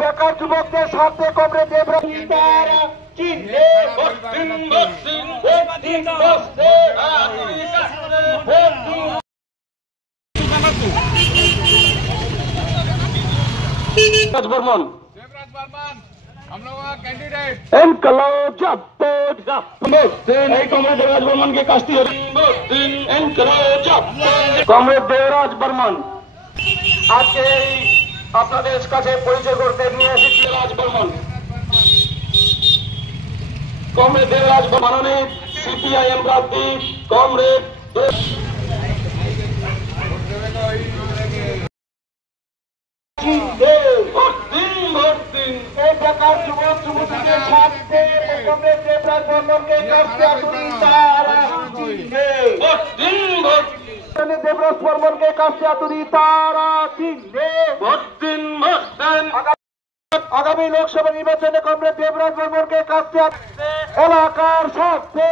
বেকার যুবকদের সাথে কমরে দেবরা बर्मन हम लोग कैंडिडेट कॉमरेड देवराज बर्मन के कास्ती कॉमरेड देवराज बर्मन आज के আপনাদের কাছে পরিচয় করতে নিয়ে এসেছি দেবরাজ বর্মন কমরেড দেবরাজ বর্মন সিপিআইএম প্রার্থী কমরেড বেকার যুবক যুবতীদের সাথে কমরেড দেবরাজ বর্মনকে কাছে देवराज बर्मन के काफी आतुरी तारा आगामी लोकसभा निर्वाचन कमरेड देवराज बर्मन के काफी एलाकार साथे